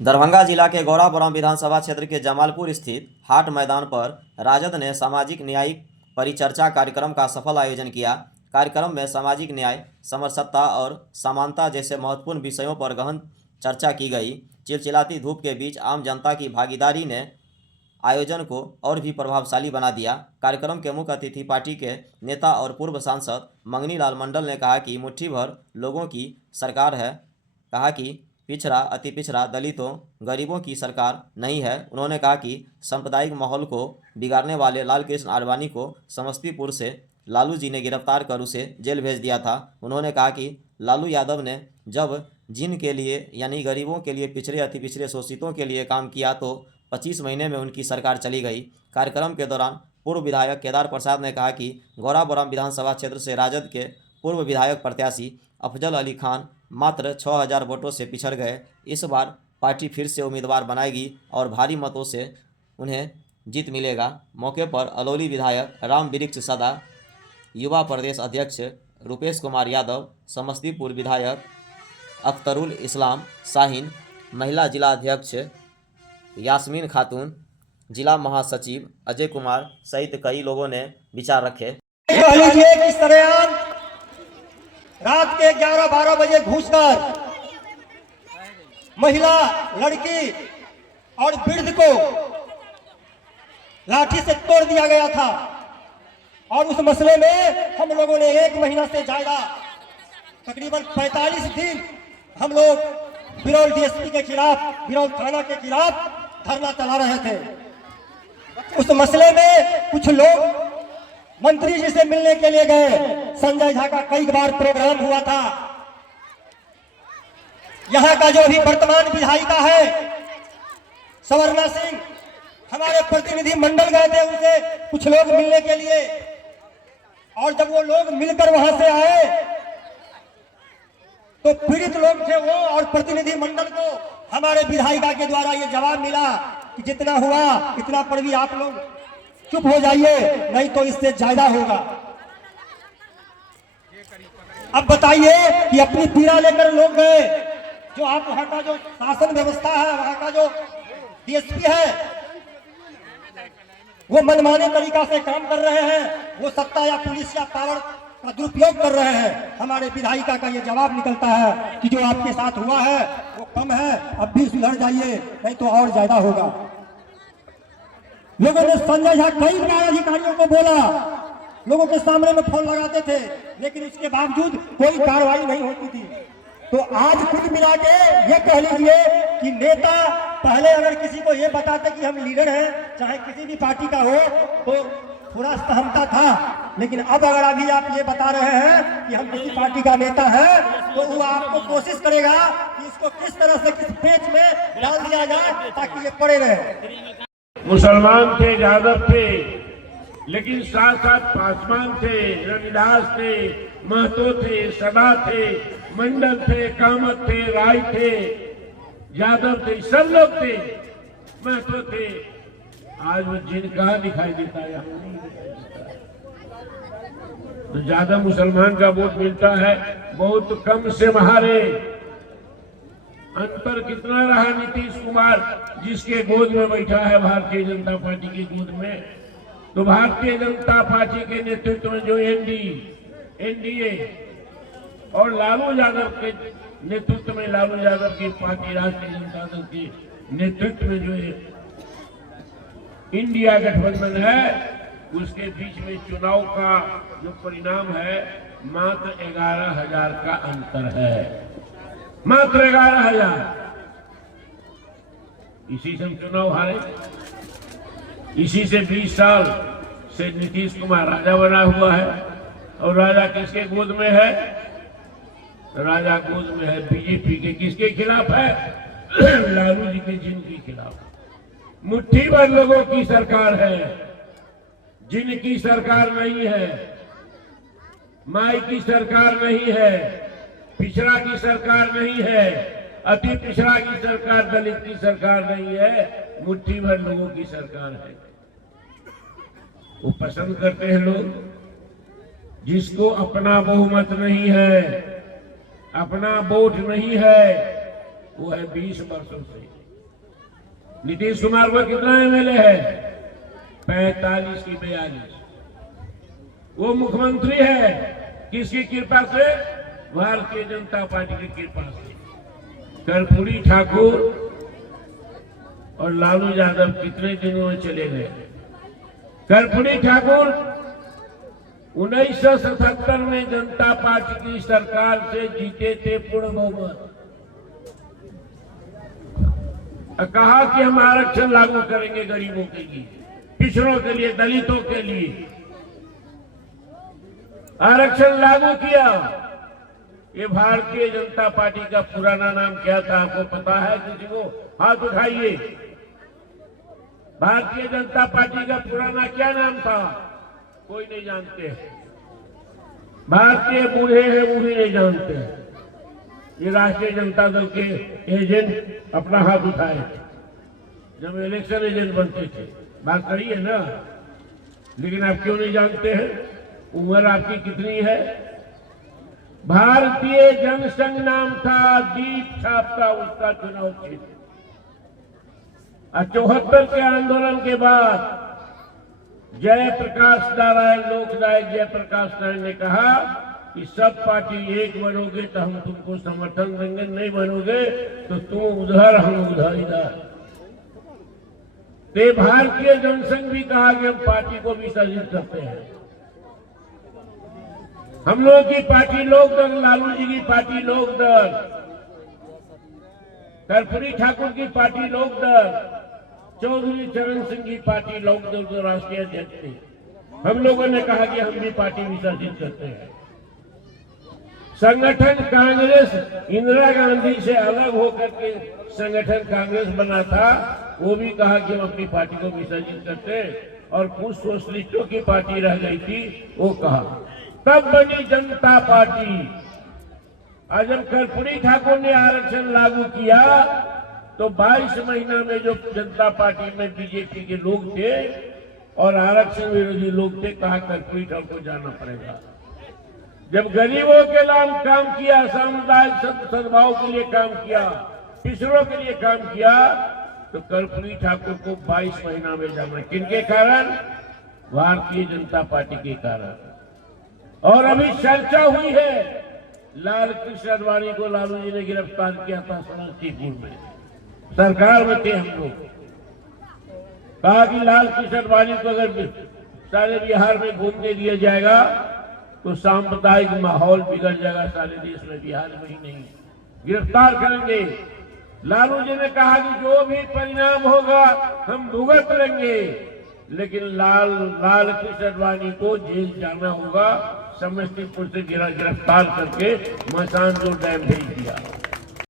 दरभंगा जिला के गौराबौराम विधानसभा क्षेत्र के जमालपुर स्थित हाट मैदान पर राजद ने सामाजिक न्यायिक परिचर्चा कार्यक्रम का सफल आयोजन किया। कार्यक्रम में सामाजिक न्याय, समरसत्ता और समानता जैसे महत्वपूर्ण विषयों पर गहन चर्चा की गई। चिलचिलाती धूप के बीच आम जनता की भागीदारी ने आयोजन को और भी प्रभावशाली बना दिया। कार्यक्रम के मुख्य अतिथि पार्टी के नेता और पूर्व सांसद मंगनी लाल मंडल ने कहा कि मुट्ठी भर लोगों की सरकार है। कहा कि पिछड़ा, अति पिछड़ा, दलितों, गरीबों की सरकार नहीं है। उन्होंने कहा कि सांप्रदायिक माहौल को बिगाड़ने वाले लाल कृष्ण आडवाणी को समस्तीपुर से लालू जी ने गिरफ्तार कर उसे जेल भेज दिया था। उन्होंने कहा कि लालू यादव ने जब जिन के लिए यानी गरीबों के लिए, पिछड़े, अति पिछड़े, शोषितों के लिए काम किया तो 25 महीने में उनकी सरकार चली गई। कार्यक्रम के दौरान पूर्व विधायक केदार प्रसाद ने कहा कि गौराबौराम विधानसभा क्षेत्र से राजद के पूर्व विधायक प्रत्याशी अफजल अली खान मात्र 6000 वोटों से पिछड़ गए। इस बार पार्टी फिर से उम्मीदवार बनाएगी और भारी मतों से उन्हें जीत मिलेगा। मौके पर अलौली विधायक राम वृक्ष सदा, युवा प्रदेश अध्यक्ष रुपेश कुमार यादव, समस्तीपुर विधायक अख्तरुल इस्लाम शाहीन, महिला जिला अध्यक्ष यास्मीन खातून, जिला महासचिव अजय कुमार सहित कई लोगों ने विचार रखे। किस तरह रात के 11-12 बजे घुसकर महिला, लड़की और वृद्ध को लाठी से तोड़ दिया गया था और उस मसले में हम लोगों ने 1 महीना से ज्यादा तकरीबन 45 दिन हम लोग बिरौल डीएसपी के खिलाफ, बिरौल थाना के खिलाफ धरना चला रहे थे। उस मसले में कुछ लोग मंत्री जी से मिलने के लिए गए। संजय झा का कई बार प्रोग्राम हुआ था। यहां का जो अभी वर्तमान विधायिका है सवर्णा सिंह, हमारे प्रतिनिधि मंडल गए थे उनसे कुछ लोग मिलने के लिए, और जब वो लोग मिलकर वहां से आए तो पीड़ित लोग थे वो और प्रतिनिधि मंडल को हमारे विधायिका के द्वारा ये जवाब मिला कि जितना हुआ इतना पर भी आप लोग चुप हो जाइए, नहीं तो इससे ज्यादा होगा। अब बताइए कि अपनी पीड़ा लेकर लोग गए, जो आप वहां का जो शासन व्यवस्था है, वहां का जो डीएसपी है, वो मनमाने तरीका से काम कर रहे हैं, वो सत्ता या पुलिस या पावर का दुरुपयोग कर रहे हैं। हमारे विधायिका का ये जवाब निकलता है कि जो आपके साथ हुआ है वो कम है, अब भी सुधर जाइए, नहीं तो और ज्यादा होगा। लोगों ने संजय झा कई बार अधिकारियों को बोला, लोगों के सामने में फोन लगाते थे, लेकिन उसके बावजूद कोई कार्रवाई नहीं होती थी। तो आज कुल मिला के ये कह लीजिए कि नेता पहले अगर किसी को ये बताते कि हम लीडर हैं, चाहे किसी भी पार्टी का हो, तो थोड़ा सहमता था, लेकिन अब अगर अभी आप ये बता रहे हैं कि हम किसी पार्टी का नेता है, तो वो आपको कोशिश करेगा कि इसको किस तरह से किस पेच में डाल दिया जाए ताकि ये पड़े रहे। मुसलमान थे, यादव थे, लेकिन साथ साथ पासवान थे, रविदास थे, महतो थे, सदा थे, मंडल थे, कामत थे, राय थे, यादव थे, सब लोग थे, महतो थे। आज वो जिनका दिखाई देता है, तो ज्यादा मुसलमान का वोट मिलता है, बहुत कम से हारे। अंतर कितना रहा नीतीश कुमार, जिसके गोद में बैठा है भारतीय जनता पार्टी की गोद में, तो भारतीय जनता पार्टी के नेतृत्व में जो एनडीए और लालू यादव के नेतृत्व में, लालू यादव की पार्टी राष्ट्रीय जनता दल के नेतृत्व में जो इंडिया गठबंधन है, उसके बीच में चुनाव का जो परिणाम है मात्र 11,000 का अंतर है, मात्र 11,000। इसी से हम चुनाव हारे, इसी से 20 साल से नीतीश कुमार राजा बना हुआ है। और राजा किसके गोद में है? राजा गोद में है बीजेपी के। किसके खिलाफ है? लालू जी के जिनके खिलाफ। मुट्ठी भर लोगों की सरकार है, जिनकी सरकार नहीं है, माई की सरकार नहीं है, पिछड़ा की सरकार नहीं है, अति पिछड़ा की सरकार, दलित की सरकार नहीं है, मुट्ठी भर लोगों की सरकार है। वो पसंद करते हैं लोग जिसको अपना बहुमत नहीं है, अपना वोट नहीं है, वो है 20 वर्षों से नीतीश कुमार को कितना एमएलए है? 45 की 42। वो मुख्यमंत्री है किसकी कृपा से? भारतीय जनता पार्टी की कृपा से। कर्पूरी ठाकुर और लालू यादव कितने दिनों में चले गए? कर्पूरी ठाकुर 1977 में जनता पार्टी की सरकार से जीते थे पूर्ण बहुमत। कहा कि हम आरक्षण लागू करेंगे गरीबों के लिए, पिछड़ों के लिए, दलितों के लिए। आरक्षण लागू किया। ये भारतीय जनता पार्टी का पुराना नाम क्या था आपको पता है? किसी को हाथ उठाइए। भारतीय जनता पार्टी का पुराना क्या नाम था? कोई नहीं जानते। भारतीय बूढ़े हैं, बूढ़े नहीं जानते। ये राष्ट्रीय जनता दल के एजेंट अपना हाथ उठाए जब इलेक्शन एजेंट बनते थे। बात करिए ना। लेकिन आप क्यों नहीं जानते हैं? उम्र आपकी कितनी है? भारतीय जनसंघ नाम था, दीप छापता उसका चुनाव क्षेत्र। 74 के आंदोलन के बाद जयप्रकाश नारायण, लोकनायक जयप्रकाश नारायण ने कहा कि सब पार्टी एक बनोगे तो हम तुमको समर्थन देंगे, नहीं बनोगे तो तुम उधर हम उधर इधर। ते भारतीय जनसंघ भी कहा कि हम पार्टी को विसर्जित करते हैं। हम लोगों की पार्टी लोकदल, लालू जी की पार्टी लोकदल, कर्पूरी ठाकुर की पार्टी लोकदल, चौधरी चरण सिंह की पार्टी लोकदल जो राष्ट्रीय अध्यक्ष थे। हम लोगों ने कहा कि हम भी पार्टी विसर्जित करते हैं। संगठन कांग्रेस इंदिरा गांधी से अलग होकर के संगठन कांग्रेस बना था, वो भी कहा कि हम अपनी पार्टी को विसर्जित करते हैं। और कुछ सोशलिस्टों की पार्टी रह गई थी, वो कहा। तब बनी जनता पार्टी। आज जब कर्पूरी ठाकुर ने आरक्षण लागू किया तो 22 महीना में जो जनता पार्टी में बीजेपी के लोग थे और आरक्षण विरोधी लोग थे, कहा कर्पूरी ठाकुर को जाना पड़ेगा। जब गरीबों के नाम काम किया, सामुदायिक सद्भाव के लिए काम किया, पिछड़ों के लिए काम किया, तो कर्पूरी ठाकुर को 22 महीना में जाना। किनके कारण? भारतीय जनता पार्टी के कारण। और अभी चर्चा हुई है, लाल कृष्ण आडवाणी को लालू जी ने गिरफ्तार किया था समस्तीपुर में, सरकार में थे हम लोग। कहा कि लाल कृष्ण आडवाणी को अगर सारे बिहार में घूमने दिया जाएगा तो सांप्रदायिक माहौल बिगड़ जाएगा सारे देश में, बिहार में ही नहीं। गिरफ्तार करेंगे। लालू जी ने कहा कि जो भी परिणाम होगा हम भुगत लेंगे, लेकिन लाल कृष्ण आडवाणी को जेल जाना होगा। समस्तीपुर से गिरफ्तार करके मसान जो डैम भेज दिया।